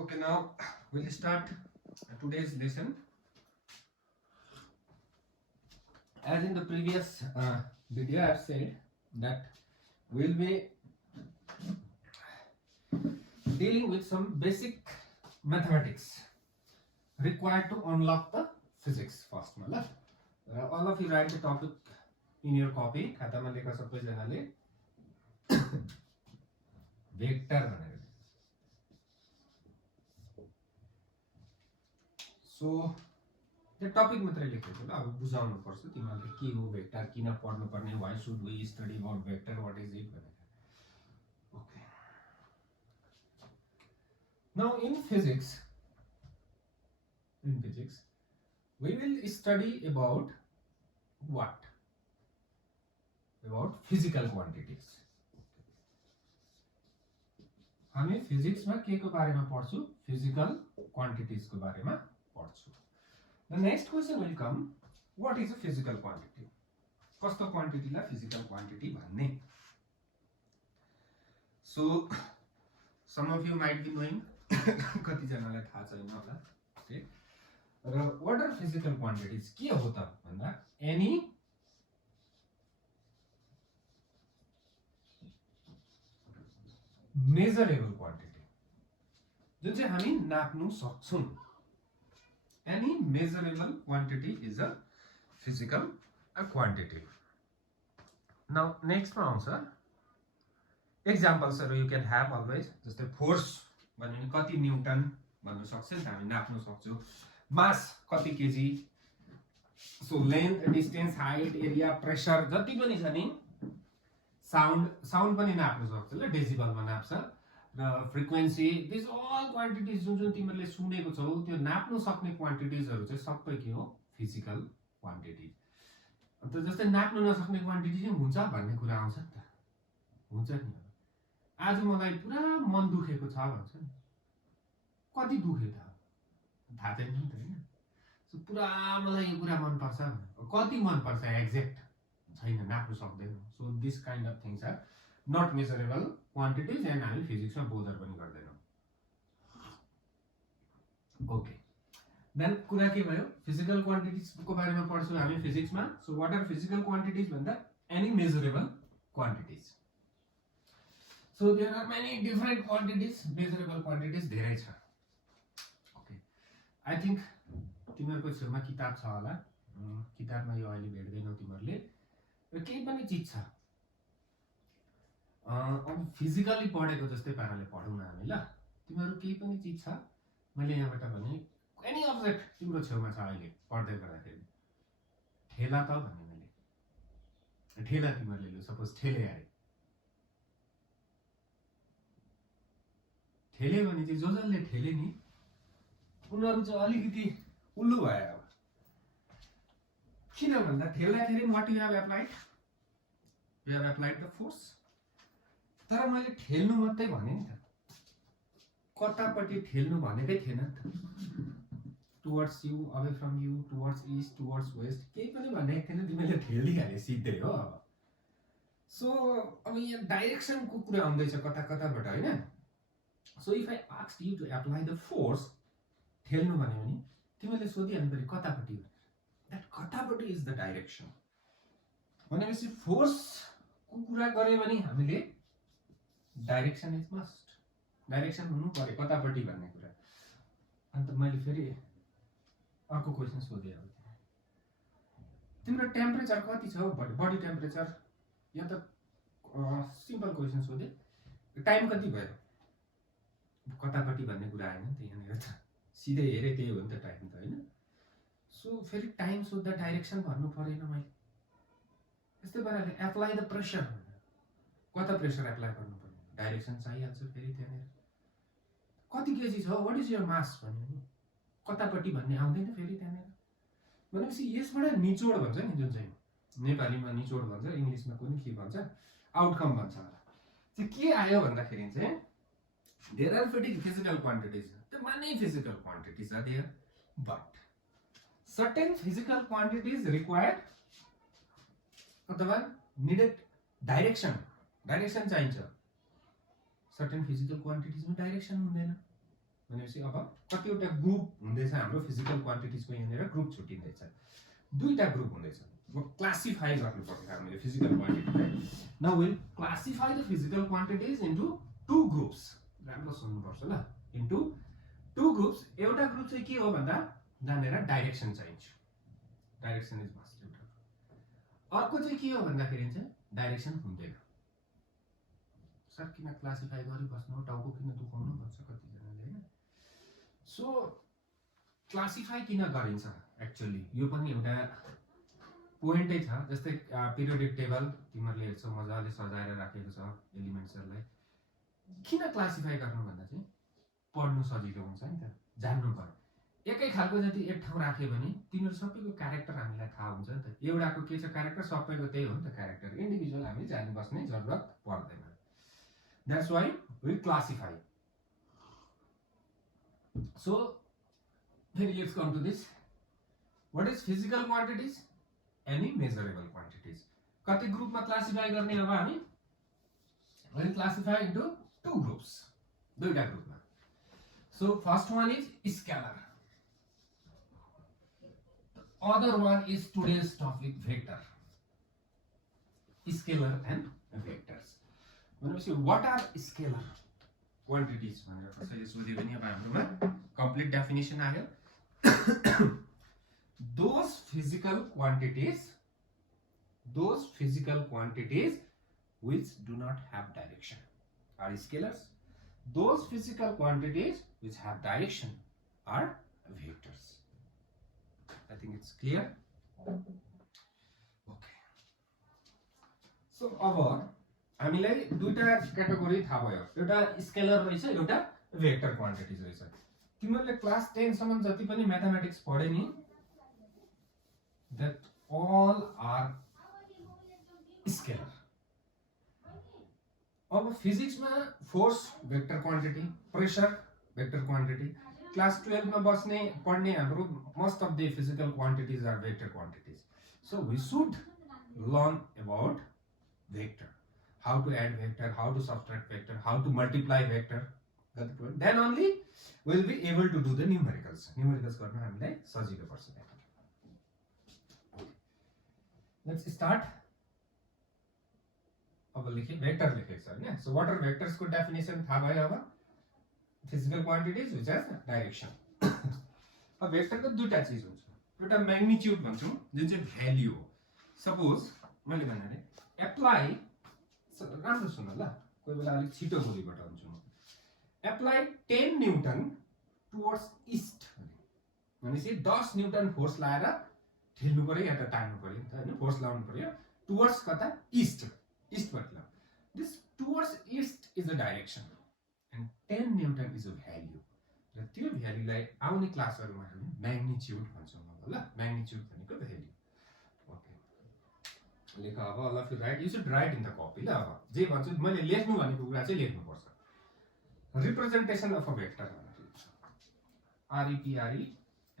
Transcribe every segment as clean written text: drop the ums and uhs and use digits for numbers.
Okay, now we'll start today's lesson. As in the previous video, I have said that we'll be dealing with some basic mathematics required to unlock the physics first. All of you write the topic in your copy. खातामा लेखा सबैजनाले vector भनेर. So त्यो topic मात्रै लेखेको ल. अब बुझाउनु पर्छ तिमीहरूले के हो वेक्टर, किन पढ्नु पर्ने, why should we study about vector, what is it भनेर. Okay. Now in physics we will study about what? About physical quantities. हामी फिजिक्समा के को बारेमा पढ्छौं? फिजिकल क्वान्टिटीज को बारेमा पढ्छौं. The next question will come, what is a physical quantity? कस्तो क्वान्टिटीलाई physical quantity भन्ने? So some of you might be knowing, कति जनालाई थाहा छैन होला. ओके. र what are physical quantities? के हो त भन्दा any measurable quantity जुन चाहिँ हामी नाप्नु सक्छौं. Any measurable quantity is a physical quantity. Now next मा आउँछ examples you can have always. जस्तै force भन्ने कति न्यूटन भन्नु सक्छ नि, हामी नाप्नु सक्छौं. मास कति KG. So length, distance, height, area, pressure जति पनि छ नि. साउन्ड पनि नाप्नु सक्छ ल, डेसिबलमा नाप्छ. र फ्रिक्वेन्सी, दिस अल क्वान्टिटीज जुन तिमीहरूले सुनेको छौ त्यो नाप्नु सक्ने क्वान्टिटीजहरु चाहिँ सबै के हो? Physical quantity. अन्त जस्तै नाप्नु नसक्ने क्वान्टिटी चाहिँ हुन्छ भन्ने कुरा आउँछ नि त. हुन्छ नि. आज मलाई पुरा मन दुखेको छ भन्छ नि. कति दुखे त थाहा छैन नि त हैन. सो पुरा मलाई यो कुरा मन पर्छ भने कति मन पर्छ एक्ज्याक्ट छैन, नाप्नु सक्दैन. So this kind of things are not measurable quantities and हामी फिजिक्समा बोधर पनि गर्दैनौं. ओके. देन कुरा के भयो? फिजिकल क्वान्टिटीज को बारेमा पढ्छौं हामी फिजिक्समा. So what are physical quantities भन्दा any measurable quantities. So there are many different quantities. Measurable quantities धेरै छ. आई थिंक तिमीहरूको छेउमा किताब छ होला. किताबमा यो अहिले भेट्दैनौ तिमीहरूले. र केही पनि चीज छ अब फिजिकली पढेको जस्तै पाराले पढौँ न हामी ल. तिमीहरू केही पनि चीज छ मैले यहाँबाट भने एनी अब्जेक्ट तिम्रो छेउमा छ अहिले पढ्दै गर्दाखेरि. ठेला त भन्ने मैले. ठेला तिमीहरूले लु सपोज ठेले आए. ठेले भने चाहिँ जसले ठेले नि उनीहरु चाहिँ अलिकति उल्लु भयो. अब किन भन्दा ठेल्दाखेरि what you have applied? You have applied the force. तर मैले ठेल्नु मात्रै भने नि त. कतापट्टि ठेल्नु भनेकै थिएन नि त. Towards you, away from you, towards east, towards west केही पनि भनेको थिएन. तिमीले ठेलिहाले सिधै हो. अब सो अब यहाँ डाइरेक्सनको कुरा आउँदैछ कता कताबाट हैन. So if I asked you to apply the force, ठेल्नु भन्यो भने तिमीले सोधिहाल्नु पर्यो कतापट्टि भनेर. दैट कतापट्टि इज द डाइरेक्सन. भनेपछि फोर्स को कुरा गरे भने हामीले डाइरेक्सन इज मस्ट. डाइरेक्सन हुनु पर्यो कतापट्टि भन्ने कुरा. अन्त मैले फेरि अर्को क्वेशन सोधे. अब तिम्रो टेम्परेचर कति छ? Body temperature. या त सिम्पल क्वेशन सोधे, टाइम कति भयो? कतापट्टि भन्ने कुरा आएन नि त यहाँनिर त. सिधै हेरे त्यही हो नि त टाइम त हैन. सो फेरि टाइम सोध्दा डाइरेक्सन भन्नु परेन मैले. यस्तै पाराले एप्लाई द प्रेशर. कता प्रेशर एप्लाई गर्नु पर्यो? डाइरेक्सन चाहिहाल्छ फेरि त्यहाँनिर. कति केजी छ? व्हाट इज योर मास भन्यो नि कतापट्टि भन्ने आउँदैन फेरि त्यहाँनिर. भनेपछि यसबाट निचोड भन्छ नि, जुन चाहिँ नेपालीमा निचोड भन्छ, इंग्लिशमा कुनै के भन्छ, आउटकम भन्छ होला. चाहिँ के आयो भन्दाखेरि चाहिँ there are physical quantities. The many physical quantities are there, but certain physical quantities required अथवा needed direction चाहिन्छ. certain physical quantities में direction हुँदैन. भनेपछि अब कतिवटा ग्रुप हुँदैछ हाम्रो फिजिकल क्वान्टिटिजको यहाँनिर ग्रुप छुटिँदैछ दुईटा ग्रुप हुँदैछ क्लासिफाई गर्नुपर्छ हामीले फिजिकल क्वान्टिटीलाई now will classify the physical quantities into two groups राम्रो सुन्नुपर्छ ल इन्टु टु ग्रुप्स एउटा ग्रुप चाहिँ के हो भन्दा जहाँनिर डाइरेक्सन चाहिन्छ डाइरेक्सन इज मस्ट एउटा अर्को चाहिँ के हो भन्दाखेरि चाहिँ डाइरेक्सन हुँदैन सर किन क्लासिफाई गरिबस्नु हो टाउको किन दुखाउनु भन्छ कतिजनाले हैन सो क्लासिफाई किन गरिन्छ एक्चुअली यो पनि एउटा पोइन्टै छ जस्तै पिरियोडिक टेबल तिमीहरूले हेर्छौ मजाले सजाएर राखेको छ एलिमेन्ट्सहरूलाई किन क्लासिफाई गर्नु भन्दा चाहिँ पढ्नु सजिलो हुन्छ नि त जान्नु पर्यो एकै खालको जति एक ठाउँ राख्यो भने तिनीहरू सबैको क्यारेक्टर हामीलाई थाहा हुन्छ नि त एउटाको के छ क्यारेक्टर सबैको त्यही हो नि त क्यारेक्टर इन्डिभिजुअल हामी जान्नु बस्ने जरुरत पर्दैन that's why we classify so फेरि let's come to this what is physical quantities any measurable quantities कति ग्रुपमा क्लासिफाई गर्ने अब हामी will classify into two groups दुईटा ग्रुपमा so first one is scalar other one is today's topic vector scalar and vectors भनेपछि what are scalar quantities भनेर कसैले सोध्यो भने अब हाम्रोमा कम्प्लिट डेफिनेसन आयो those physical quantities which do not have direction are scalars those physical quantities which have direction are vectors I think it's clear. Okay. So अब हामीलाई दुईटा क्याटेगोरी थाहा भयो एउटा स्केलर रहेछ एउटा भेक्टर क्वान्टिटिज रहेछ तिमीहरूले क्लास 10 सम्म जति पनि म्याथमेटिक्स पढे नि that all are स्केलर अब फिजिक्समा force vector quantity pressure vector quantity class 12 में बस्ने पढ्ने हाम्रो most of the physical quantities are vector quantities so we should learn about vector how to add vector how to subtract vector how to multiply vector then only we will be able to do the numericals गर्न हामीलाई सजिलो पर्छ let's start अब लेखे vector लेखेको छ हैन so what are vectors को डेफिनेसन थाहा भयो अब physical quantities which has direction अब वेक्टर को दुईटा चीज हुन्छ एउटा म्याग्निट्युड भन्छौं जुन चाहिँ भ्यालु हो सपोज मैले भने नि एप्लाई राम्रो सुन्नु ल कोही बेला अलिक छिटो गोली बताउँछु म एप्लाई 10 न्यूटन टुवर्ड्स ईस्ट भनेपछि 10 न्यूटन फोर्स लाएर ठेल्नु पर्यो या त टान्नु पर्यो नि त हैन फोर्स लाउनु पर्यो टुवर्ड्स कता ईस्ट मतलब this towards east is a direction and 10 Newton is a value र त्यो भ्यालुलाई आउने क्लासहरुमा हामी म्याग्निट्युड भन्छौं ल म्याग्निट्युड भनेको भ्यालु ओके लेख अब all of you write you should write in the copy ल अब जे भन्छु मैले लेख्नु भनेको कुरा चाहिँ लेख्नु पर्छ representation of a vector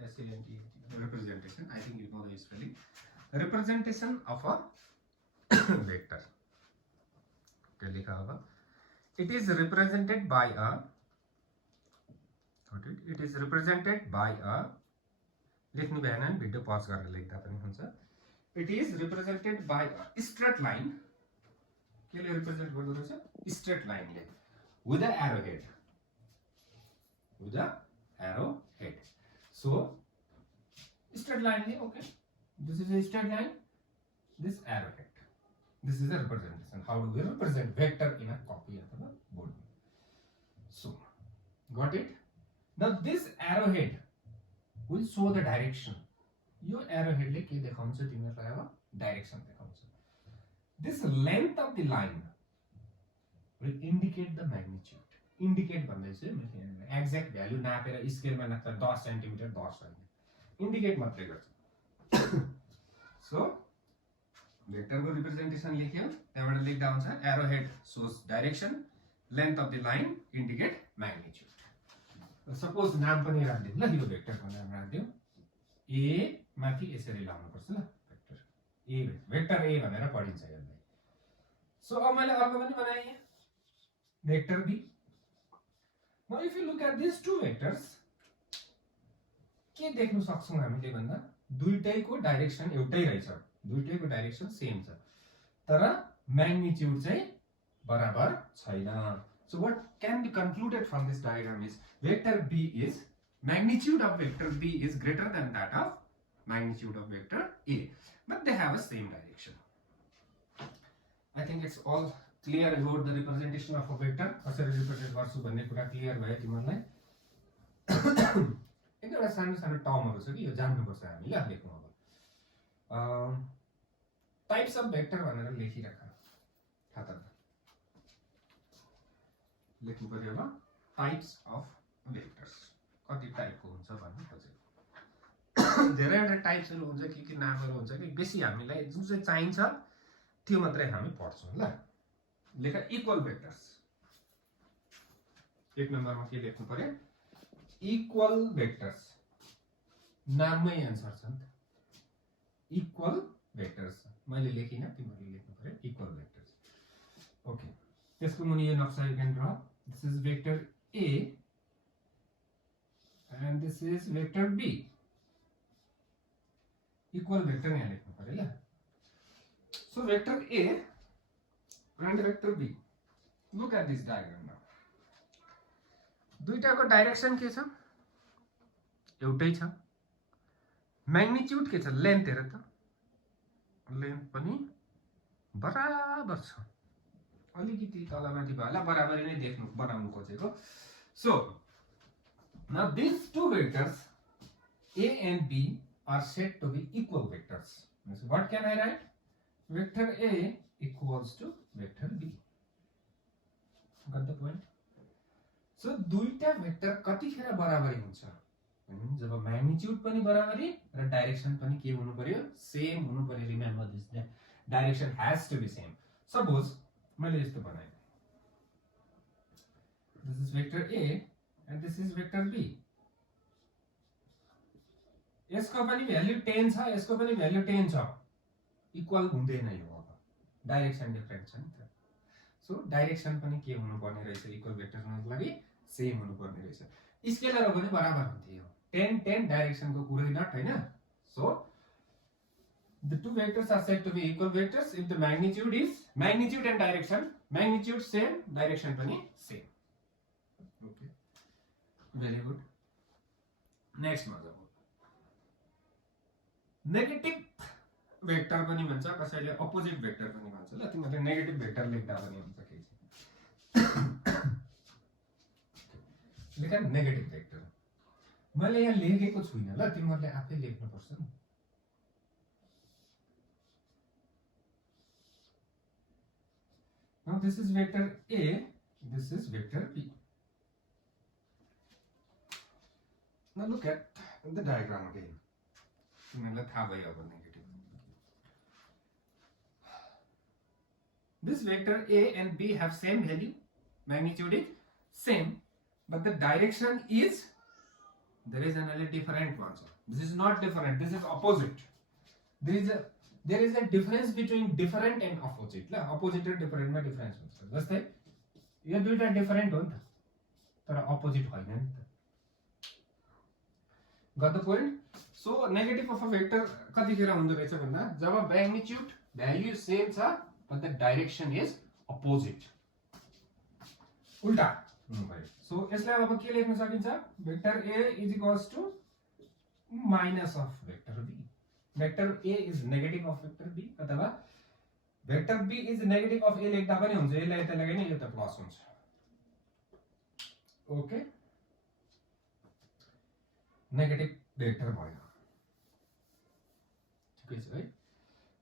REPRESENT representation I think you know the spelling representation of a vector okay लेख अब it is represented by a it is represented by a लेख्नु भएन नि भिडियो पज गरेर लेख्दा पनि हुन्छ it is represented by a straight line केले रिप्रेजेन्ट गर्दो रहेछ straight लाइनले with a arrowhead so straight line ले okay this is a straight line this arrowhead this is a representation how do we represent vector in a copy of the board so got it now this arrowhead will show the direction यो arrowhead ले के देखाउँछ तिमीहरुलाई अब direction देखाउँछ this length of the line will indicate the magnitude indicate भन्दै चाहिँ मैले exact value नापेर स्केलमा नाप्दा 10 सेन्टिमिटर 10 हैन इन्डिकेट मात्रै गर्छ सो वेक्टर को रिप्रेजेन्टेसन लेख्यो त्यहाँबाट लेख्दा हुन्छ arrowhead shows direction length of the line indicate magnitude suppose नाम पनि राख्दियौ ल यो भेक्टरको नाम राख्दियौ ए माथि यसरी लाउनु पर्छ ल भेक्टर ए भनेर पढिन्छ यसलाई सो अब मैले अर्को पनि बनाए भेक्टर बी म Now if you look at these two vectors, के देख्न सक्छौं हामीले भन्दा दुईटैको डाइरेक्सन एउटै रहेछ, दुईटैको डाइरेक्सन सेम छ, तर म्याग्निट्युड चाहिँ बराबर छैन. So what can be concluded from this diagram is vector B is magnitude of vector B is greater than that of magnitude of vector A, but they have a same direction. I think it's all clear about the representation of a vector. कसरी represent गर्छु भन्ने कुरा clear भयो तिमीहरूलाई. एउटा सानो सानो टर्महरु छ कि यो जान्नुपर्छ हामीले. लेख्नु अब टाइप्स अफ भेक्टर भनेर लेखिराख खातामा. लेख्नु पर्यो अब टाइप्स अफ भेक्टर्स कति टाइपको हुन्छ भन्ने खोजेको. धेरैवटा टाइप्सहरु हुन्छ कि नामहरु हुन्छ कि बेसी हामीलाई जुन चाहिँ चाहिन्छ त्यो मात्रै हामी पढ्छौं ल. लेख इक्वल भेक्टर्स. एक नम्बरमा के लेख्नु पर्यो? Equal vectors. नाममै आन्सर छ नि त. इक्वल भेक्टर्स मैले लेखिन, तिमीले लेख्नु पर्यो इक्वल भेक्टर्स. ओके, त्यसको मुनि यो नक्सा you can draw. This is vector A and this is vector B. Equal vector यहाँ लेख्नु पर्यो ल. So vector A and vector B. Look at this diagram now. दुईटाको डाइरेक्सन के छ? एउटै छ. म्याग्निट्युड के छ? लेन्थ हेर त. लेन्थ पनि बराबर छ. अलिकति तलमाथि भयो होला, बराबरी नै देख्नु बनाउनु खोजेको. So now these two vectors A and B are said to be equal vectors. So what can I write? Vector A equals to vector B. Got the point? So दुईटा भेक्टर कतिखेर बराबरी हुन्छ? जब म्याग्निट्युड पनि बराबरी र direction पनि के हुनु पर्यो? सेम हुनु पर्यो. Remember this direction has to be same. Suppose मैले यस्तो बनाए. This is vector A and this is vector B. यसको पनि भ्यालु 10 छ, यसको पनि भ्यालु 10 छ. इक्वल हुँदैन यो. अब डाइरेक्सन डिफरेन्ट छ नि त. सो डाइरेक्सन पनि के हुनु पर्ने रहेछ? इक्वल भेक्टर हुनको लागि सेम हुनु पर्ने रहेछ. स्केलर पनि बराबर हुन्थ्यो. 10 10 डाइरेक्सनको कुरै नट हैन. So the two vectors are said to be equal vectors if the magnitude is magnitude and direction, magnitude same, direction पनि same. Okay, very good. Next मा जाऊ. नेगेटिभ भेक्टर पनि भन्छ, कसैले अपोजिट भेक्टर पनि भन्छ ल. तिमीले नेगेटिभ भेक्टर लेख्दा पनि हुन्छ के चाहिँ. लेख नेगेटिभ भेक्टर. मैले यहाँ लेखेको छुइन ल, तिमीहरूले आफै लेख्नु पर्छ नि. Now this is vector A, this is vector B. Now look at the diagram again. तिमीलाई थाहा भयो अब negative. This vector A and B have same value, magnitude is same, but the direction is there is another different one. This is not different, this is opposite. There is a difference between different and opposite. La opposite and different मा difference हुन्छ. जस्तै यो दुईटा different हो नि त, तर opposite होइन नि त. Got the point? So negative of a vector कतिखेर हुँदो रहेछ भन्दा जब magnitude value same छ but the direction is opposite. उल्टा हुनु भयो. So यसलाई अब के लेख्न सकिन्छ? Vector A is equals to minus of vector B. Vector A is negative of vector B अथवा vector B is negative of A लेख्दा पनि हुन्छ. यसलाई यता लगाए नि यो त प्लस हुन्छ. ओके, नेगेटिभ भेक्टर भयो. ठिकै छ है.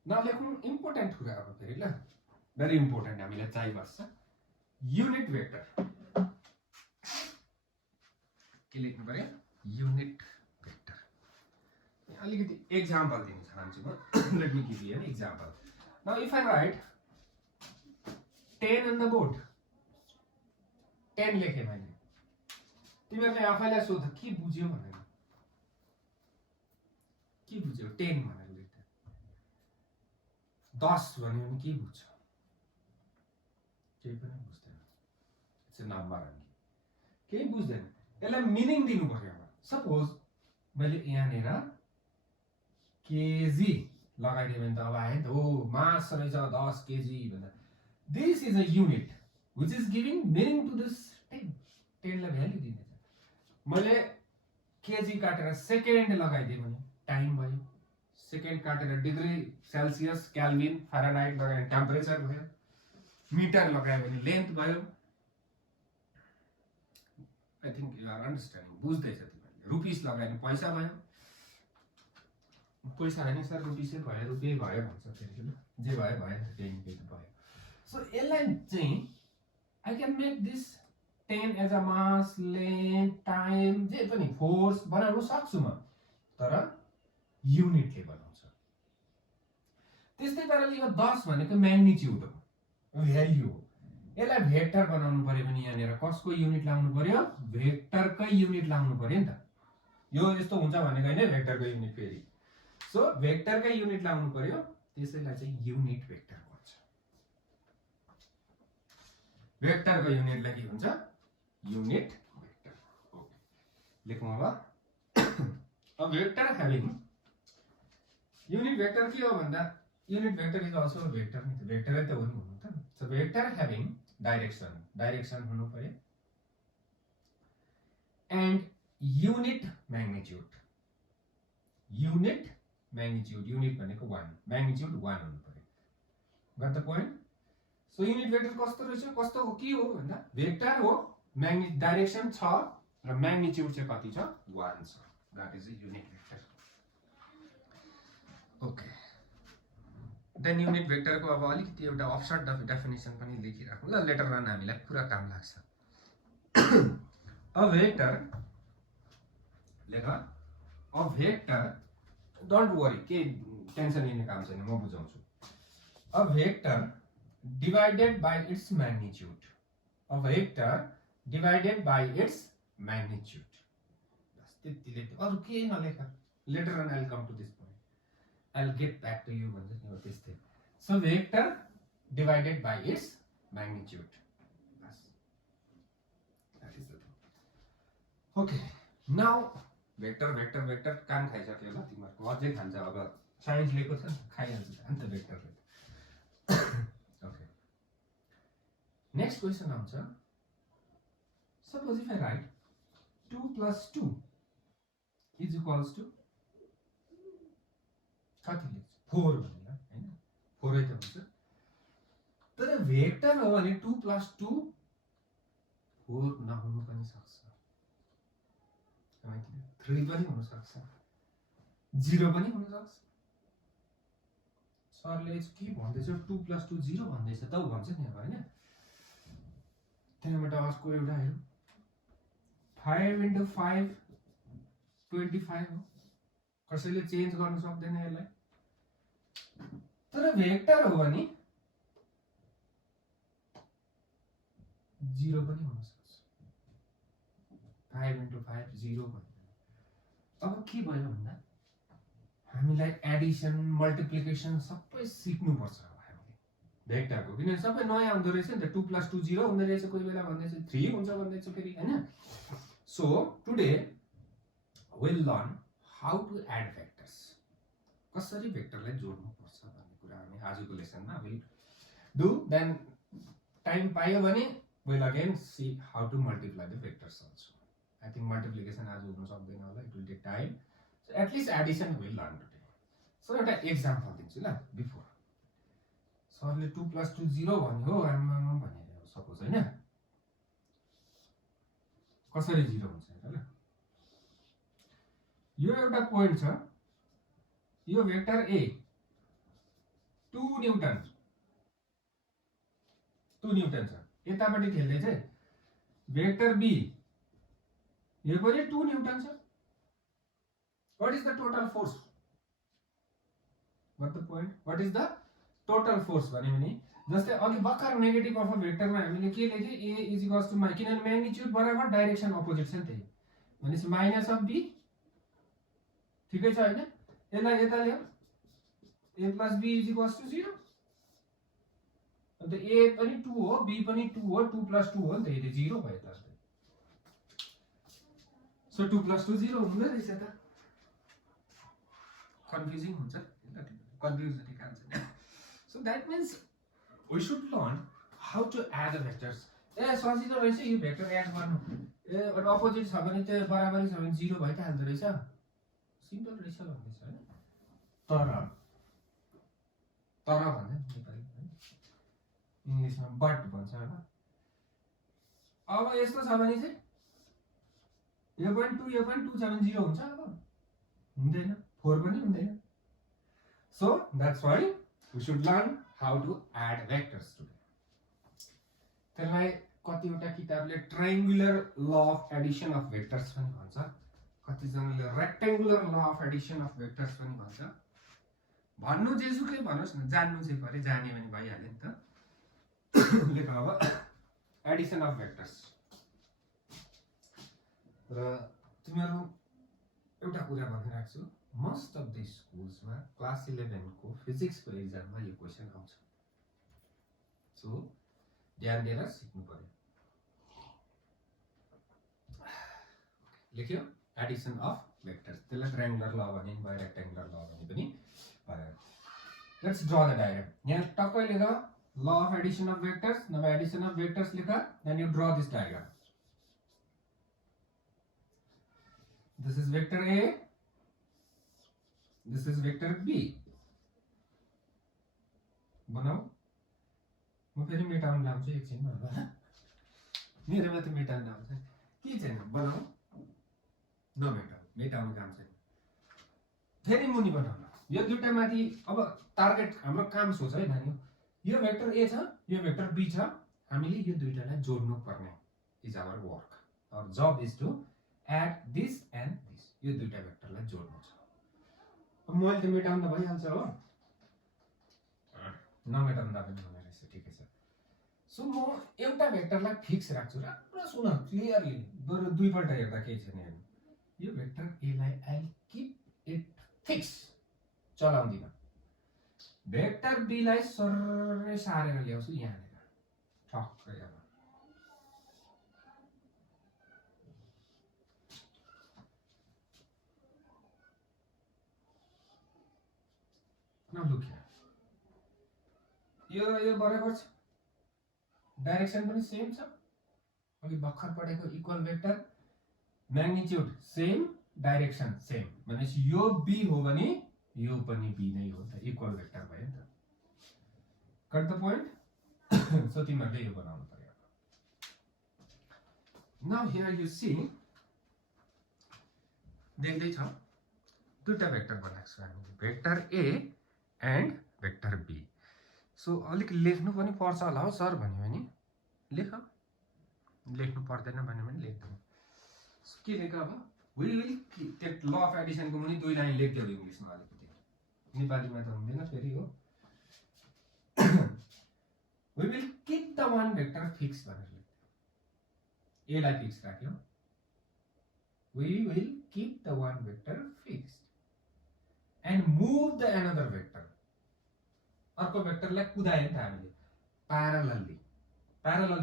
नलेखौँ इम्पोर्टेन्ट कुरा अब फेरि ल. भेरी इम्पोर्टेन्ट हामीलाई चाहिबस्छ. युनिट भेक्टर के लेख्नु पर्यो? Unit vector. अलिकति एक्जाम्पल दिन चाहन्छु म. Let me give you an example. Now if I write 10 on the board, 10 लेखे मैले. तिमीहरूले आफैलाई सोध के बुझ्यो भनेर. के बुझ्यो 10 भनेर लेख्दा? 10 भन्यो भने के बुझ्छ? केही पनि बुझ्दैन. It's a number. केही बुझ्दैन यसलाई मिनिङ दिनु पर्यो अब सपोज मैले यहाँनिर केजी लगाइदिएँ भने त अब आयो नि त हो मास रहेछ 10 केजी भन्दा this is a unit which is giving meaning to this 10 लाई भ्यालु दिनेछ मैले केजी काटेर सेकेन्ड लगाइदिएँ भने टाइम भयो सेकेन्ड काटेर डिग्री सेल्सियस केल्भिन फारेनहाइट लगाए भने टेम्परेचर भयो मिटर लगायो भने लेन्थ भयो I think you are understanding बुझ्दैछ तिमीहरूले रुपिस लगायो भने पैसा भयो पैसा होइन सर रुपिसै भयो रुपियाँ भयो भन्छ फेरि जे भयो भयो त्यही भयो सो यसलाई चाहिँ I can make this 10 as a mass length time जे पनि फोर्स बनाउन सक्छु म तर युनिटले बनाउँछ त्यस्तै पाराले यो 10 भनेको म्याग्निट्युड हो भ्याल्यु हो यसलाई भेक्टर बनाउनु पर्यो भने यहाँनिर कसको युनिट लाउनु पर्यो भेक्टरकै युनिट लाउनु पर्यो नि त यो यस्तो हुन्छ भनेको हैन भेक्टरको युनिट फेरि सो भेक्टरकै युनिट लाउनु पर्यो त्यसैलाई चाहिँ युनिट भेक्टर भन्छ भेक्टरको युनिटलाई के भन्छ युनिट भेक्टर ओके लेखौँ अब a vector having unit vector के हो भन्दा unit vector is also a vector नि त भेक्टरै त हो नि भन्नु त सो भेक्टर ह्याभिङ डाइरेक्सन हुनु पर्यो एन्ड युनिट म्याग्निट्युड युनिट भनेको 1 म्याग्निट्युड 1 हुनु पर्यो got the point so unit vector कस्तो रहेछ कस्तो हो के हो भन्दा भेक्टर हो डाइरेक्सन छ र म्याग्निट्युड चाहिँ कति छ 1 छ that is a unit vector okay then unit भेक्टरको अब अलिकति एउटा अब्सर्ट डेफिनेसन पनि लेखिराखौँ ल लेटर रन हामीलाई पुरा काम लाग्छ अ भेक्टर लेख अ भेक्टर डोन्ट वरी के टेन्सन लिने काम छैन म बुझाउँछु a vector divided by its magnitude a vector divided by its magnitude बस त्यतिले अरु के नलेख later on I will come to this I'll get back to you भन्छ नि हो त्यस्तै so vector divided by its magnitude bus that is the thing okay now vector काम खाइसक्यो ल तिमीहरुको अझै खान्छ अब साइन्स लिएको छ खाइहाल्छ अन्त भेक्टर okay next question आउँछ suppose if I write 2 plus 2 is equals to कति लेख्छ 4 भनेर हैन 4 त हुन्छ तर भेक्टर हो भने 2 + 2 4 नहुनु पनि सक्छ हैन 3 पनि हुन सक्छ 0 पनि हुन सक्छ सरले के भन्दैछ 2 + 2 0 भन्दैछ त भन्छ नि अब हैन त्यहाँबाट अर्को एउटा हेरौँ 5 × 5 25 हो कसैले चेन्ज गर्न सक्दैन यसलाई तर भेक्टर हो भने 0 पनि हुन सक्छ 5 × 5 0 भन्दा अब के भयो भन्दा हामीलाई एडिसन मल्टिप्लिकेसन सबै सिक्नु पर्छ अब हामीले भेक्टरको किन सबै नयाँ हुँदो रहेछ नि त 2 + 2 0 हुँदै रहेछ कोही बेला भन्दैछ 3 हुन्छ भन्दैछ फेरि हैन so today we'll learn how to add vectors कसरी भेक्टरलाई जोड्नु पर्छ भन्ने कुरा हामी आजको लेसनमा विल डु देन टाइम पायो भने we'll again see how to multiply the vectors also I think multiplication आज हुन सक्दैन होला it will take time so at least addition we'll learn today so एउटा एक्जाम्पल दिन्छु ल बिफोर सरले 2 + 2 0 भन्यो आम्मा भनेर सपोज हैन कसरी 0 हुन्छ ल यो एउटा पोइन्ट छ यो भेक्टर A 2 न्यूटन छ यतापट्टि खेल्दै चाहिँ भेक्टर B यो पनि 2 न्यूटन छ what is the total force what the point what is the total force भने जस्तै अघि भर्खर नेगेटिभ अफ अ भेक्टरमा हामीले के लेखे A = किनभने म्याग्निट्युड बराबर डाइरेक्सन अपोजिट छ नि त्यही भनेपछि माइनस अफ B ठिकै छ हैन यसलाई यता ल्याऊ A + B = 0 अन्त A पनि 2 हो B पनि 2 हो 2 + 2 हो नि त यो 0 भयो त सो 2 + 2 0 हुँदै रहेछ त कन्फ्युजिङ हुन्छ कन्फ्युज हुने काम छैन so that means we should learn how to add the vectors ए सजिलो रहेछ यो भेक्टर एड गर्नु ए अपोजिट छ भने त्यो बराबरी छ भने 0 भइ त हाल्दो रहेछ सिम्पल रहेछ भन्दैछ हैन तर भन्दै नेपाली इङ्ग्लिसमा बट भन्छ हैन अब यस्तो छ भने चाहिँ यो पनि 2 छ भने 0 हुन्छ अब हुँदैन 4 पनि हुँदैन so that's why we should learn how to add vectors today त्यसलाई कतिवटा किताबले ट्रायंगुलर ल अफ एडिसन अफ भेक्टर्स पनि भन्छ कतिजनाले रेक्टेंगुलर ल अफ एडिसन अफ भेक्टर्स पनि भन्छ भन्नु जेसुकै भन्नुस् न जान्नु चाहिँ परे जाने भने भइहाल्यो नि त लेख अब एडिसन अफ भेक्टर्स र तिमीहरु एउटा कुरा भनिराख्छु छु मोस्ट अफ द स्कुल्समा क्लास 11 को फिजिक्स को एक्जाममा यो क्वेशन आउँछ सो ध्यान दिएर सिक्नु पर्यो लेख्यो एडिसन अफ भेक्टर्स त्यसलाई ट्रायंगुलर ल भने भयो रेक्टेंगुलर ल भने पनि भयो लेट्स ड्रा द डायग्राम यहाँ टक्कै लेख law of addition of vectors नभए एडिसन अफ भेक्टर्स लेख then you draw this diagram this is vector A this is vector B बनाऊ म फेरि मेटाउन लाउँछु एकछिनमा अब मेरोमा त मेटाउन आउँछ के छैन बनाऊ मेटाउन काम छैन फेरि मुनि बनाउन यो दुईटा माथि अब टार्गेट हाम्रो काम सोच है नानी यो भेक्टर A छ यो भेक्टर B छ हामीले यो दुईटालाई जोड्नु पर्ने is our work our job is to add this and this यो दुईटा भेक्टरलाई जोड्नु छ अब मैले त मेटाउन त भइहाल्छ हो नमेटाउँदा पनि हुने रहेछ ठिकै छ सो म एउटा भेक्टरलाई फिक्स राख्छु राम्रो सुन क्लियरली बरु दुईपल्ट हेर्दा केही छैन हेर्नु यो भेक्टर A लाई आई किप इट फिक्स चलाउँदिन भेक्टर B लाई सररै सारेर ल्याउँछु यहाँनिर ठक्कै अब लुक यो बराबर छ डाइरेक्सन पनि सेम छ अघि भर्खर पढेको equal vector magnitude same direction same भनेपछि यो B हो भने यो पनि B नै हो त इक्वल भेक्टर भयो नि त कट द पोइन्ट सो तिमीहरुले यो बनाउनु पर्यो नाउ हियर यु सी देख्दै छ दुईटा भेक्टर बनाएको छु हामीले vector A and vector B so अलिक लेख्नु पनि पर्छ होला हो सर भन्यो भने लेख्नु पर्दैन भन्यो भने लेख्दैन सो के लेख अब we will take law of addition को मुनि दुई लाइन लेख्दियो इंग्लिशमा अलिकति नेपालीमा त हुँदैन फेरि हो we will keep the one vector fix भनेर लेख्दियो A लाई फिक्स राख्यो we will keep the one vector fixed and move the another vector अर्को भेक्टरलाई कुदाए नि त हामीले प्यारलल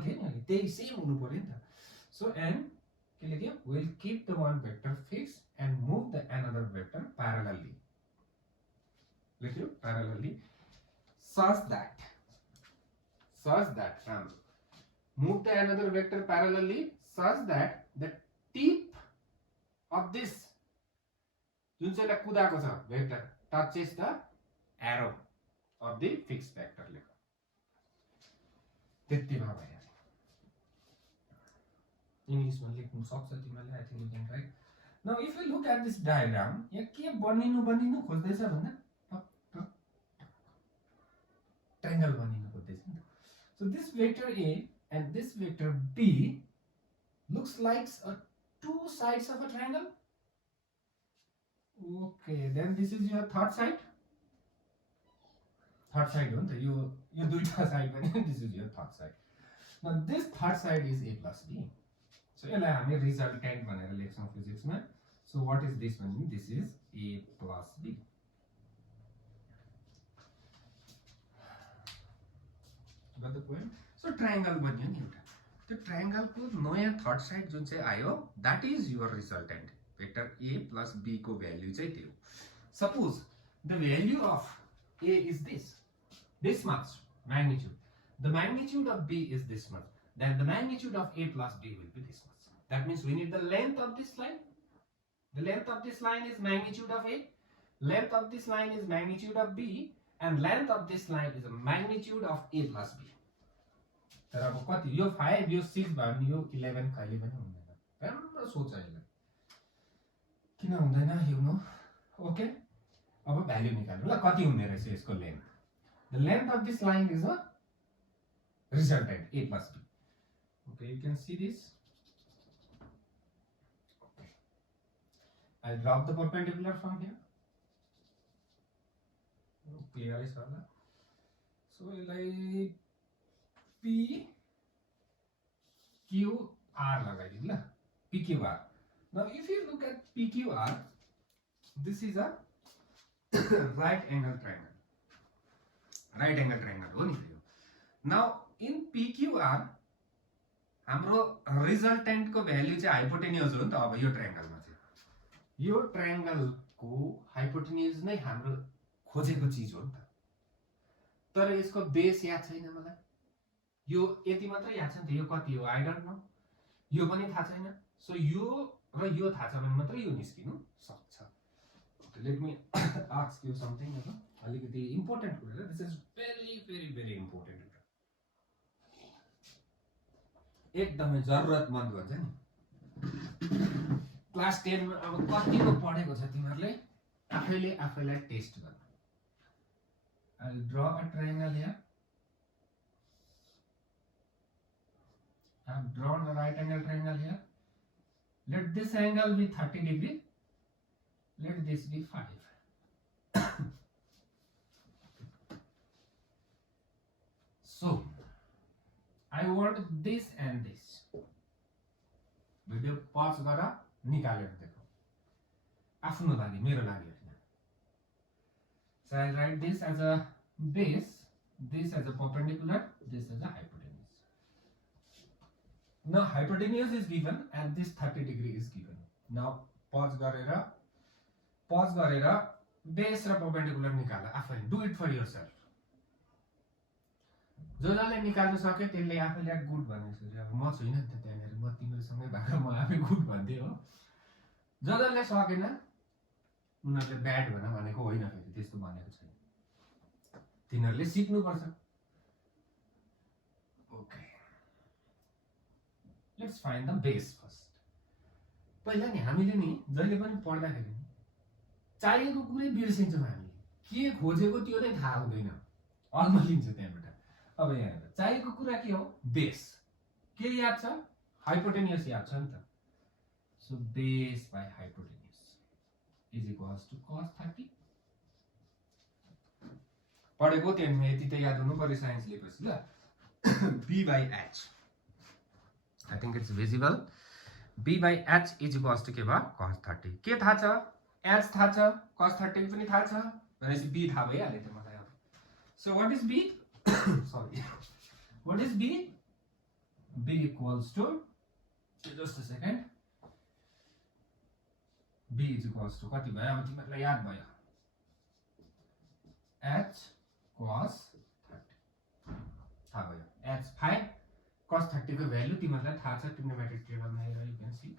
थियो नि अहिले त्यही सेम हुनु पर्यो नि त सो एन्ड के लेख्यो will keep the one vector fix and move the another vector प्यारलली लेख्यो प्यारलली such that move the another vector parallelly such that the tip of this जुन चाहिँलाई कुदाएको छ vector touches the arrow of the fix vector लेख त्यतिमा भइहाल्यो इंग्लिशमा लेख्नु सक्छ तिमीले I think you can write now if you look at this diagram यहाँ के बनिनु खोज्दैछ भन्दा ट्रायंगल बनिनु खोज्दैछ नि so this vector A and this vector B looks like two sides of a triangle. Okay, then this is your third side. Third side हो नि त यो दुईटा साइड पनि this is your third side. Now this third side is A plus B. So यसलाई हामी resultant भनेर लेख्छौं फिजिक्समा. So what is this one? This is A plus B. Got the point? So triangle बन्यो नि एउटा. त्यो ट्रायंगलको नयाँ थर्ड साइड जुन चाहिँ आयो that is your resultant vector a plus b को भ्यालु चाहिँ त्यो suppose the value of a is this much magnitude, the magnitude of b is this much, then the magnitude of a plus b will be this much. That means we need the length of this line. The length of this line is magnitude of a, length of this line is magnitude of b, and length of this line is a magnitude of a plus b. तर अब कति यो 5 यो 6 भयो भने यो 11 कहिले पनि हुँदैन. राम्रो सोच अहिले किन हुँदैन हेर्नु. ओके अब भ्यालु निकाल्नु ल कति हुने रहेछ यसको length. The length of this line is a resultant a plus b. Okay, you can see this. Okay, I drop the perpendicular from here. Clear is all. So like p q r लगाइदिनु ल p q r. Now if you look at p q r, this is a right angle triangle. Right angle triangle हो नि यो. Now in PQR हाम्रो resultant को value चाहिँ हाइपोटेन्युज हो नि त. अब यो ट्रायंगलमा चाहिँ यो ट्रायंगलको हाइपोटेन्युज नै हाम्रो खोजेको चीज हो नि त. तर यसको बेस याद छैन मलाई. यो यति मात्र याद छ नि त. यो कति हो आई डोन्ट नो. यो पनि थाहा छैन. सो यो र यो थाहा छ भने मात्र यो निस्किनु सक्छ. Let me ask you something. अलिकति इम्पोर्टेन्ट कुरा. This is very very very important. एकदमै जरुरतमन्द भन्छ नि. क्लास 10 मा अब कतिको पढेको छ तिमीहरुले आफैले आफैलाई टेस्ट गर्नु. I will draw a triangle here. I have drawn a right angle triangle here. Let this angle be 30 degree. Let this be 5. So I want this and this. Video pause गरेर निकालेर देखौ. आफ्नो लागि मेरो लागि हैन. So I write this as a base, this as a perpendicular, this as a hypotenuse. Now hypotenuse is given and this 30 degree is given. Now pause गरेर base र परपेंडिकुलर निकाल. आफै डु इट फर योरसेल्फ. जसले निकाल्न सके त्यसले आफैले good भनेछ. अब म छैन नि त त्यहाँनेर. म तिमीसँगै भएको म आफै गुड भन्थे हो. जसले सकेन उनीहरुले ब्याड भनेको होइन. फेरि त्यस्तो भनेको छैन. तिनीहरुले सिक्नु पर्छ. Okay, let's find the base first. पहिला नि हामीले नि जहिले पनि पढ्दाखेरि नि चाहिएको कुरै बिर्सिन्छौँ. हामीले के खोजेको त्यो नै थाहा हुँदैन. अल्मलिन्छ त्यहाँबाट. अब यहाँ हेर चाहिएको कुरा के हो. बेस. के याद छ. हाइपोटेन्युस याद छ नि त. So base by hypotenuse is equals to cos 30. पढेको त्यहाँ यति त याद हुनु पर्यो साइन्स लिएपछि ल. b by h. I think it's visible. b by h is equals to के भयो cos 30. के थाहा छ. h थाहा छ. cos 30 पनि थाहा छ भनेपछि b थाहा भइहाल्यो त मलाई अब. So what is b? Sorry. What is b? b equals to, just a second, b is equals to कति भयो अब तिमीलाई याद भयो. h cos 30 थाहा भयो. h 5 cos 30 को भ्यालु तिमीलाई थाहा छ. ट्रिग्नोमेट्रिक टेबलमा हेरेर you can see.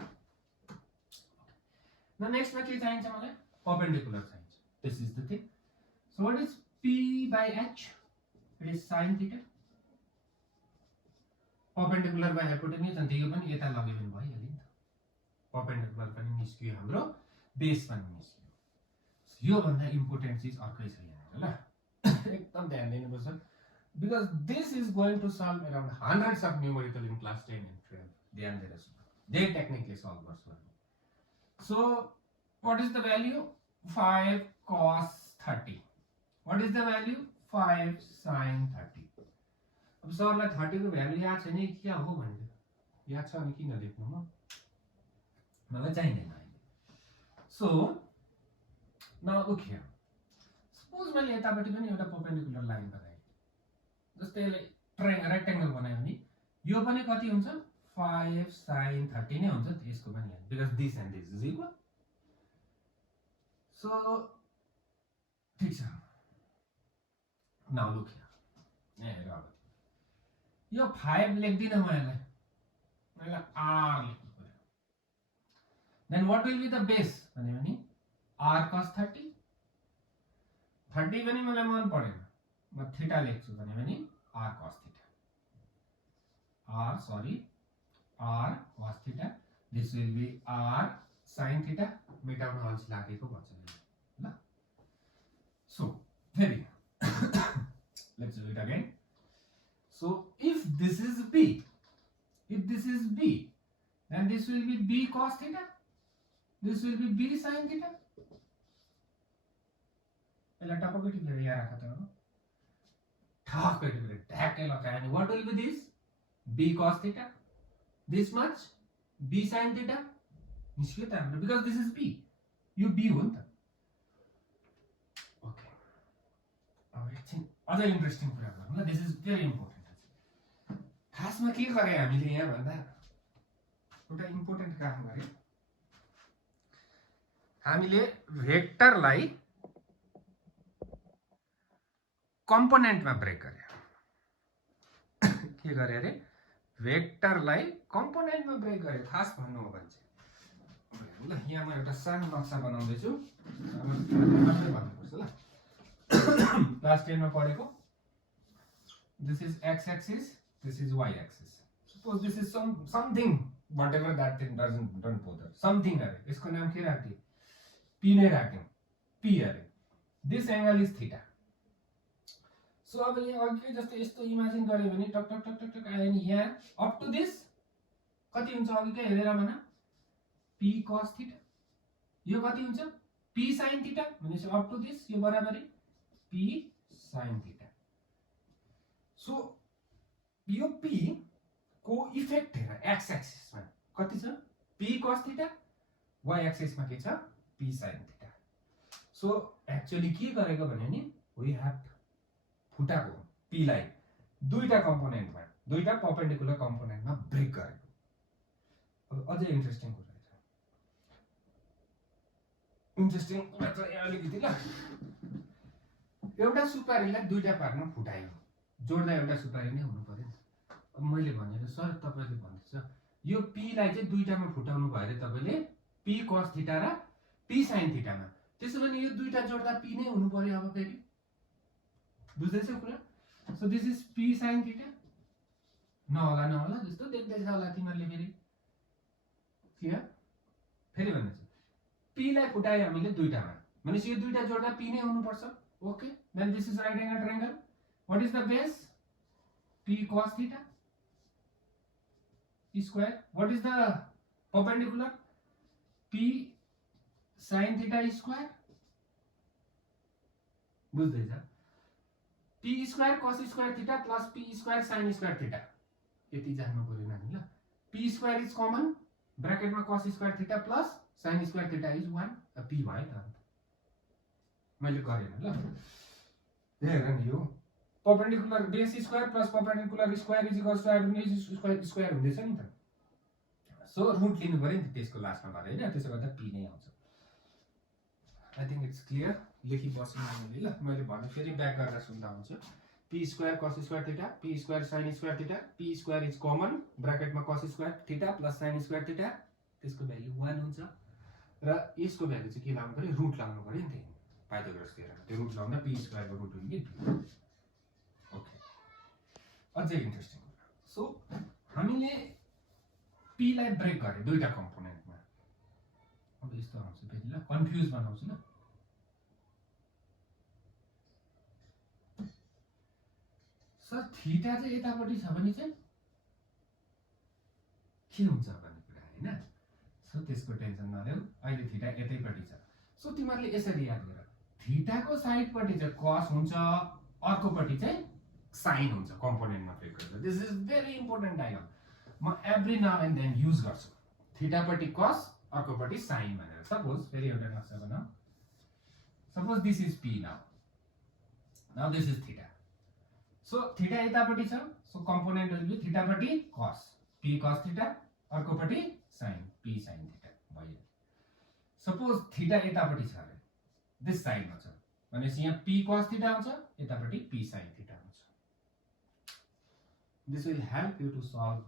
Now next मा के चाहिन्छ मलाई. परपेंडिकुलर चाहिन्छ. This is the thing. So what is p by h? It is sin theta. Perpendicular by hypotenuse and यो पनि यता लगे पनि भइहाल्यो नि त. परपेंडिकुलर पनि निस्कियो हाम्रो. बेस पनि निस्कियो. यो भन्दा इम्पोर्टेन्ट चीज अर्कै छ यहाँ ल. एकदम ध्यान दिनुपर्छ. Because this is going to solve around hundreds of numerical in class 10 and 12. ध्यान दिएर सुन. they technically solve गर्छ. So what is the value? 5 cos 30. What is the value? 5 sin 30. अब सरलाई 30 को भ्यालु याद छैन कि क्या हो भन्ने. याद छ अनि किन लेख्नु म. मलाई चाहिँदैन अहिले. So now look here. Suppose मैले यतापट्टि पनि एउटा परपेंडिकुलर लाइन बनाएँ. जस्तै यसले रेक्टेंगल बनायो भने यो पनि कति हुन्छ 5 sin 30 नै हुन्छ यसको पनि because this and this is equal. So ठीक छ. Now look here. हेर अब यो 5 लेख्दिन म यसलाई r लेख्नु पर्यो. Then what will be the base भने r cos 30. 30 पनि मलाई मन परेन, म थीटा लेख्छु भने r cos theta. r cos theta. This will be r sin theta. मेटाउन अल्छी लागेको भन्छ ल. So very let's do it again. So if this is b, then this will be b cos theta. This will be b sin theta. यसलाई टपक्कै टिपेर यहाँ राख त अब ठक्कै टिपेर ढ्याक्कै लगायो अनि what will be this? b cos theta. This much b sin theta. निस्क्यो त हाम्रो because this is b. यो b हो नि त. ओके अब एकछिन अझै इन्ट्रेस्टिङ कुरा गरौँ ल. This is very important. खासमा के गरे हामीले यहाँ भन्दा एउटा इम्पोर्टेन्ट काम गरे. हामीले भेक्टरलाई कम्पोनेन्टमा ब्रेक गरे. के गरे अरे भेक्टरलाई कम्पोनेन्टमा ब्रेक गरे. खास भन्नु हो भने ल यहाँ म एउटा सानो नक्सा बनाउँदै छु. भन्नुपर्छ ल. क्लास 10 मा पढेको this is x axis, this is y axis. Suppose this is something, whatever that thing don't bother. Something अरे यसको नाम के राख्दिए? p नै राख्यौं. p अरे this angle is theta. So अब यहाँ अघि जस्तो यस्तो इमेजिन गरे भने टक टक टक टक टक आयो नि यहाँ अप टु दिस कति हुन्छ अघि के हेरेर भन p cos theta. यो कति हुन्छ p sin theta भनेपछि अप टु दिस यो बराबरी p sin theta. So यो p को इफेक्ट हेर x एक्सिस मा कति छ p cos theta, y axis मा के छ p sin theta. So actually के गरेको भने नि we have फुटाको p लाई दुईटा कम्पोनेन्टमा दुईटा परपेन्डिकुलर कम्पोनेन्टमा ब्रेक गरेको. अब अझै इन्ट्रेस्टिङ कुरा छ. इन्ट्रेस्टिङ कुरा चाहिँ यहाँ अलिकति ल. एउटा सुपारीलाई दुईटा पार्टमा फुटायो. जोड्दा एउटा सुपारी नै हुनु पर्यो. अब मैले भनेको सर तपाईले भन्नुहुन्छ यो p लाई चाहिँ दुईटामा फुटाउनु भयो रे तपाईले p cos थीटा र p sin थीटा मा. त्यसो भने यो दुईटा जोड्दा p नै हुनु पर्यो. अब फेरि बुझ्दैछ कुरा. So this is p sin theta. नहोला जस्तो देख्दैछ होला तिमीले फेरि के फेरि भन्नुहुन्छ p लाई फुटायो हामीले दुईटामा भनेपछि यो दुईटा जोड्दा p नै हुनु पर्छ. Okay then this is right angle triangle. What is the base p cos theta square. What is the perpendicular p sin theta square. बुझ्दैछ p square cos square theta plus p square sin square theta. यति जान्नु पर्यो नानी ल. p square is common ब्रैकेटमा cos square theta plus sin square theta is 1. p भयो त मैले गरेन ल. हेर नि यो perpendicular base square plus perpendicular square is equals to hypotenuse square हुँदैछ नि त. सो रुट लिनु पर्यो नि त्यसको लास्टमा भएर हैन. त्यसो गर्दा p नै आउँछ. I think it's clear. लेखि बस्नु मैले ल. मैले भने फेरि ब्याक गर्दा सुन्दा हुन्छ. p square cos square theta p square sin square theta p square is common ब्रैकेटमा cos square theta plus sin square theta. त्यसको भ्यालु 1 हुन्छ र यसको भ्यालु चाहिँ के लाउनु पर्यो रुट लाउनु पर्यो नि त्यही पाइथागोरस थ्योरम. त्यो रुट लाउँदा p स्क्वायर को रुट हुन्छ कि. ओके अझै इन्ट्रेस्टिङ. सो हामीले p लाई ब्रेक गरे दुईटा कम्पोनेन्टमा. अब यस्तो आउँछ फेरि ल. कन्फ्युज बनाउँछु ल. सर थीटा चाहिँ यतापट्टि छ भने चाहिँ के हुन्छ भन्ने कुरा हैन. सो त्यसको टेन्सन नलेऊ. अहिले थीटा यतैपट्टि छ. सो तिमीहरुले यसरी याद गर थीटाको साइडपट्टि चाहिँ cos हुन्छ अर्कोपट्टि चाहिँ sin हुन्छ कम्पोनेन्टमा ब्रेक गर्दा. This is very important diagram. म every now and then use गर्छु. थीटापट्टि cos अर्कोपट्टि sin भनेर. सपोज फेरि एउटा नक्सा बनाऊ. Suppose this is p now. Now this is theta. So theta यतापट्टि छ, सो कम्पोनेन्ट विल बी थीटापट्टि cos p cos थीटा, अर्कोपट्टि sin p sin थीटा भयो। सपोज थीटा यतापट्टि छ अरे दिस साइडमा छ भनेपछि यहाँ p cos थीटा हुन्छ, यतापट्टि p sin थीटा हुन्छ। This will help you to solve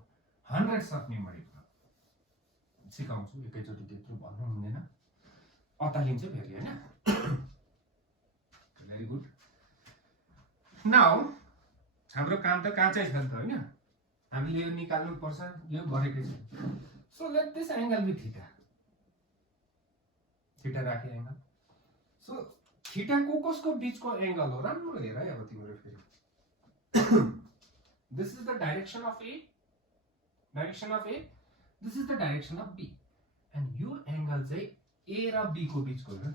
hundreds of numeric problem. सिकाउँछु एकैचोटि त्यत्रो भन्नु हुँदैन, अतालिन्छ फेरि हैन। Very good. नाउ हाम्रो काम त काँचै छ नि त हैन, हामीले यो निकाल्नु पर्छ, यो गरेकै छ। So let this angle be theta, theta राखे एंगल। सो थीटा को कसको बीचको एंगल हो, राम्रो हेर है अब तिम्रो फेरि। This is the direction of A, direction of A, this is the direction of B, and यो एंगल चाहिँ ए र बी को बीचको हो।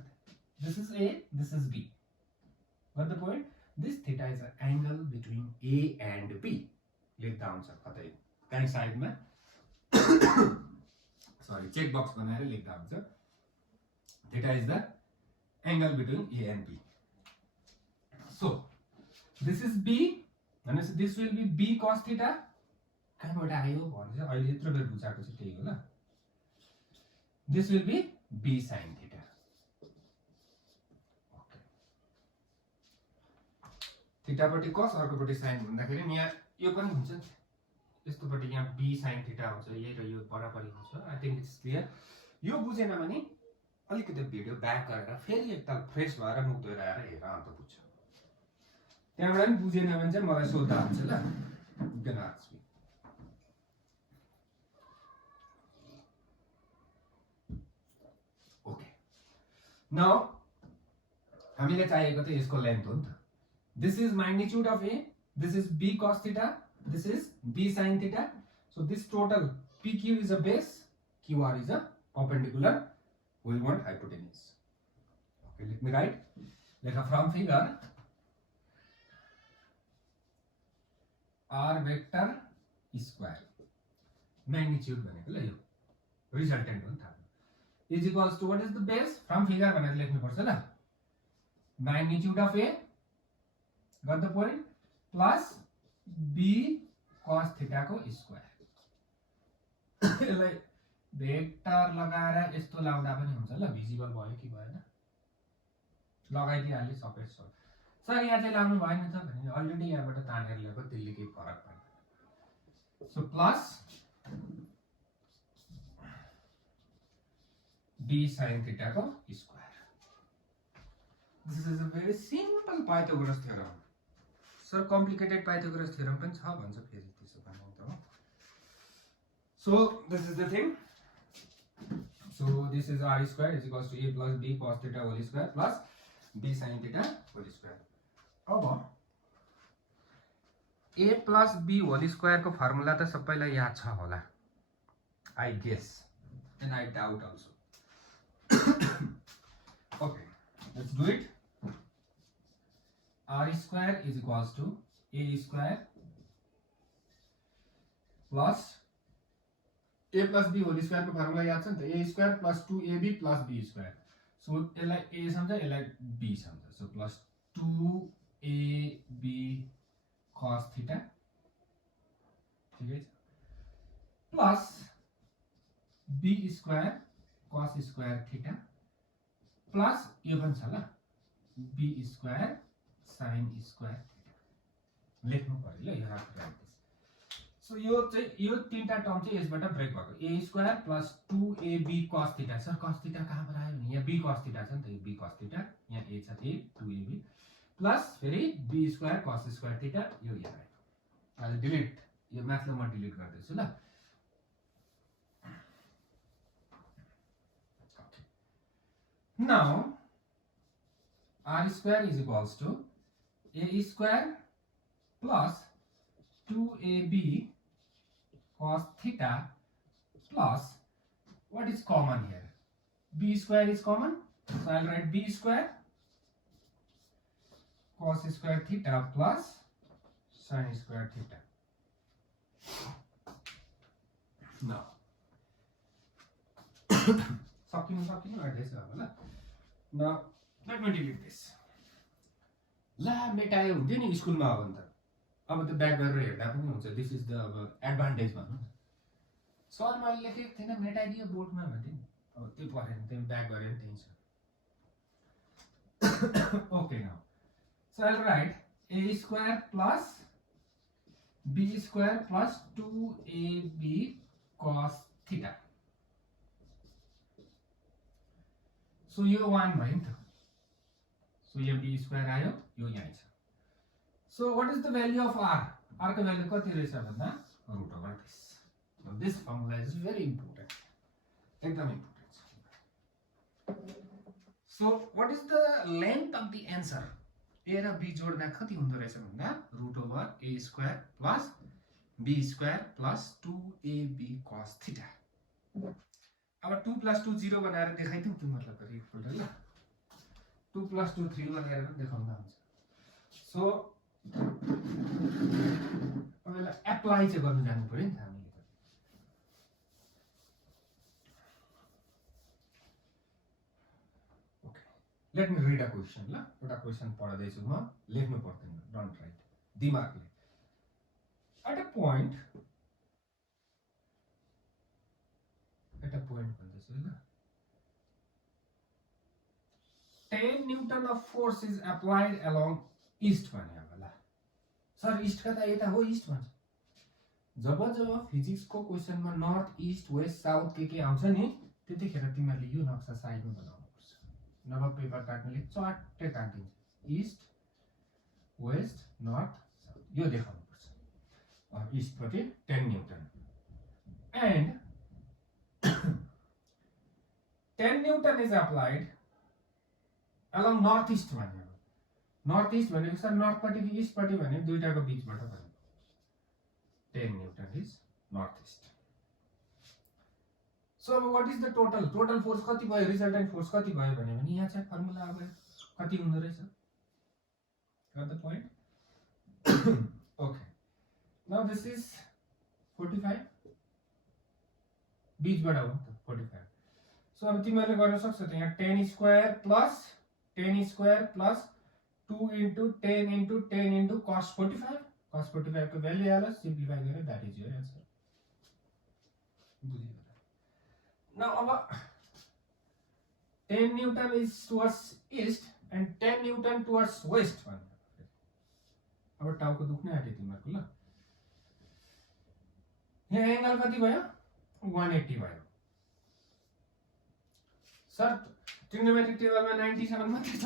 This is A, this is B. Got the point? This theta is an angle between A and B. लेख्दा हुन्छ कतै कहीँ साइडमा, सरी चेक बक्स बनाएर लेख्दा हुन्छ। Theta is the angle between A and B. So this is B, भनेपछि this will be B cos theta। कहाँबाट आयो भने चाहिँ अहिले यत्रो बेर बुझाएको छ त्यही हो ल। This will be B sin theta। थीटापट्टि cos अर्कोपट्टि sin भन्दाखेरि यहाँ यो पनि हुन्छ नि, यस्तोपट्टि यहाँ b sin थीटा हुन्छ, यही र यो बराबरी हुन्छ। I think it's clear. यो बुझेन भने अलिकति भिडियो ब्याक गरेर फेरि एकताल फ्रेश भएर मुख धोएर आएर हेर अन्त बुझ्छ। त्यहाँबाट पनि बुझेन भने चाहिँ मलाई सोध्दा हुन्छ ल। You can ask me. Okay, now हामीले चाहिएको त यसको लेन्थ हो नि त। This is magnitude of A, this is B cos theta, this is B sin theta. So this total PQ is a base, QR is a perpendicular. We want hypotenuse. Okay, let me write. Like from figure, R vector square magnitude भनेको ल यो resultant हो नि त, is equals to what is the base? From figure भनेर लेख्नु पर्छ ल। Magnitude of A, got the point, plus b cos theta को स्क्वायर। यसलाई भेक्टर लगाएर यस्तो लाउँदा पनि हुन्छ ल। भिजिबल भयो कि भएन लगाइदिहाल्यो सबै सर। सर यहाँ चाहिँ लाउनु भएन त भने अलरेडी यहाँबाट तानेर ल्याएको, त्यसले केही फरक पर्दैन। So plus b sin theta को square. This is a very simple Pythagoras theorem. Sir complicated Pythagoras theorem पनि छ भन्छ फेरि त्यसो भन्नु त। So this is the thing. So this is r square is equals to a plus b cos theta whole square plus b sin theta whole square. अब a plus b whole square को formula त सबैलाई याद छ होला, I guess, and I doubt also. Okay, let's do it. R square is equals to A square plus A plus B whole square को formula याद छ नि त, A square plus 2AB plus B square। So यसलाई A सम्झ, यसलाई B सम्झ। So plus 2AB cos theta, ठिकै छ, plus B square cos square theta, plus यो पनि छ ल B square sin square theta. लेख्नु पर्यो ल यो राइट दिस। सो यो चाहिँ यो तीनटा टर्म चाहिँ यसबाट ब्रेक भएको। a square plus 2ab cos theta. Sir cos theta कहाँबाट आयो भने यहाँ b cos थीटा छ नि त, यो b cos थीटा, यहाँ a छ a 2ab प्लस फेरि b square cos square theta, यो यहाँ आयो। अहिले डिलिट, यो म्याथलाई म डिलिट गर्दैछु ल। Now r square is equals to a square plus 2ab cos theta plus what is common here? B square is common, so I'll write b square cos square theta plus sin square theta. Now सकिनु आँट्दैछ अब ल। Now let me delete this. ला मेटायो हुन्थ्यो नि स्कुलमा हो भने त, अब त्यो ब्याक गरेर हेर्दा पनि हुन्छ दिस इज द अब एडभान्टेज भनौँ न सर मैले लेखेको थिएन मेटाइदियो बोर्डमा भन्थेँ नि अब त्यो परेन त्यो ब्याक गरेर त्यही छ okay now so I right a square plus b square plus 2ab cos theta so यो 1 भयो नि त सो यो b स्क्वायर आयो यो यही छ so what is the value of r r को भ्यालु कति रहेछ भन्दा root over this this formula is very important एकदम important so what is the length of the answer a र b जोड्दा कति हुँदो रहेछ भन्दा root over a square plus b square plus 2ab cos theta अब 2 + 2 0 बनाएर देखाइदिउँ त्यो मतलब गरी एकपल्ट ल 2 + 2 3 बनाएर पनि देखाउँदा हुन्छ सो अब यसलाई एप्लाई चाहिँ गर्नु जानु पर्यो नि त हामीले okay let me read a question ल एउटा क्वेशन पढ्दैछु म लेख्नु पर्दैन डोन्ट राइट दिमागले एट अ point भन्दैछु हैन 10 Newton of force is applied along east भने अब ल सर ईस्ट का त यता हो ईस्ट भन्छ जब फिजिक्सको क्वेशनमा नर्थ ईस्ट वेस्ट साउथ के आउँछ नि त्यतिखेर तिमीले यो नक्सा साइडमा बनाउनु पर्छ नभए पेपर काट्नेले चट्टै काटिदिन्छ ईस्ट वेस्ट नर्थ साउथ यो देखाउनु पर्छ ईस्ट पट्टि 10 newton and 10 newton is applied along north east भन्ने नर्थ ईस्ट भनेको सर नर्थ पट्टि कि ईस्ट पट्टि भने दुईटाको बीचबाट भन्नु 10 newton is north east so अब what is the total force कति भयो रिजल्टेन्ट फोर्स कति भयो भने यहाँ चाहिँ फर्मुला अब कति हुँदो रहेछ got the point okay now this is 45 बीचबाट हो त 45 सो अब तिमीले गर्न सक्छौ त यहाँ 10 square plus 10 square plus 2 into 10 into 10 into cos 45 को भ्यालु आला सिम्प्लिफाई गरेर दैट इज योर आन्सर बुझियो नाउ अब 10 newton is towards east and 10 newton towards west भन्नु अब टाउको दुख्नै आट्यो तिमीहरुको ल यहाँ एंगल कति भयो 180 भयो सर ट्रिग्नोमेट्रिक टेबलमा 97 मात्रै छ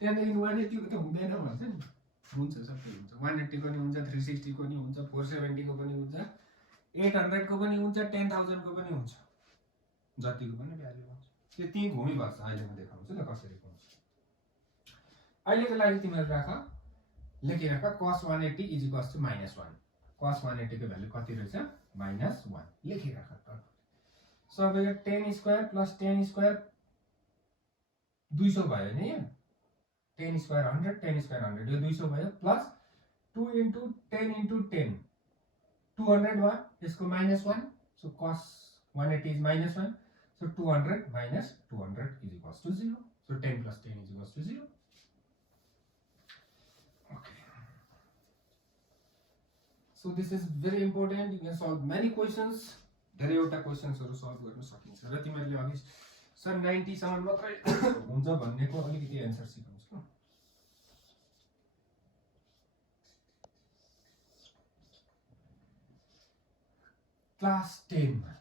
त्यहाँदेखि 180 को त हुँदैन भन्छ नि हुन्छ सबै हुन्छ 180 को नि हुन्छ 360 को नि हुन्छ 470 को पनि हुन्छ 800 को पनि हुन्छ 10000 को पनि हुन्छ जतिको पनि भ्यालु हुन्छ त्यो त्यही घुमिबस्छ अहिले म देखाउँछु ल कसरी हुन्छ अहिलेको लागि तिमीहरु राख लेखिराख cos 180 = -1 cos 180 को भ्यालु कति रहेछ -1 लेखिराख त सो अब यो 10 स्क्वायर प्लस 10 स्क्वायर 200 भयो नि 10 स्क्वायर 100 10 स्क्वायर 100 यो 200 भयो प्लस 2 into 10 into 10 200 भयो यसको -1 so cos 180 is -1 so 200 minus 200 is equals to 0 so 10 plus 10 is equals to 0 okay so this is very important you can solve many questions धेरैवटा क्वेशन्सहरु solve गर्न सकिन्छ र तिमीहरुले अघि सर 97 मात्रै हुन्छ भन्नेको अलिकति आन्सर सिकाउँछु क्लास 10 मा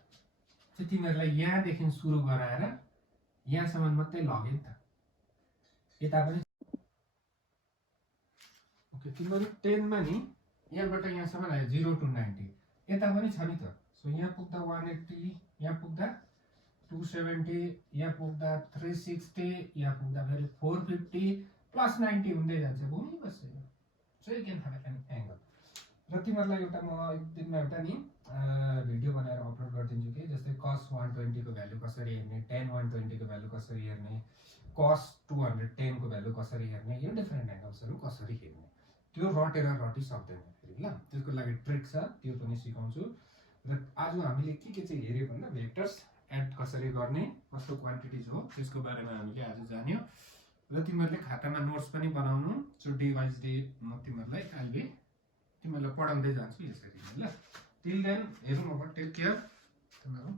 चाहिँ तिमीहरुलाई यहाँ देखि सुरु गराएर यहाँसम्म मात्रै लग्यो नि त यता पनि ओके तिमीहरु 10 मा नि यहाँबाट यहाँसम्म आयो 0 to 90 यता पनि छ नि त सो यहाँ पुग्दा 180 यहाँ पुग्दा 270 यहाँ पुग्दा 360 यहाँ पुग्दा फेरि 450 प्लस 90 हुँदै जान्छ घुमिबस्छ यो so you can have an angle र तिमीहरुलाई एउटा म एक दिनमा एउटा नि भिडियो बनाएर अपलोड गर्दिन्छु कि जस्तै cos 120 को भ्यालु कसरी हेर्ने tan 120 को भ्यालु कसरी हेर्ने cos 210 को भ्यालु कसरी हेर्ने यो डिफरेन्ट एंगल्सहरु कसरी हेर्ने त्यो रटेर रटि सक्दैन फेरि ल त्यसको लागि ट्रिक छ त्यो पनि सिकाउँछु र आज हामीले के चाहिँ हेर्यो भन्दा भेक्टर्स एड कसरी गर्ने कस्तो क्वान्टिटिज हो त्यसको बारेमा हामीले आज जान्यौ र तिमीहरुले खातामा नोट्स पनि बनाउनु सो डे वाइज डे म तिमीहरुलाई आई विल तिमीहरूलाई पढाउँदै जान्छु यसरी नै ल टिल देन हेरौँ अब टेक केयर तिमीहरू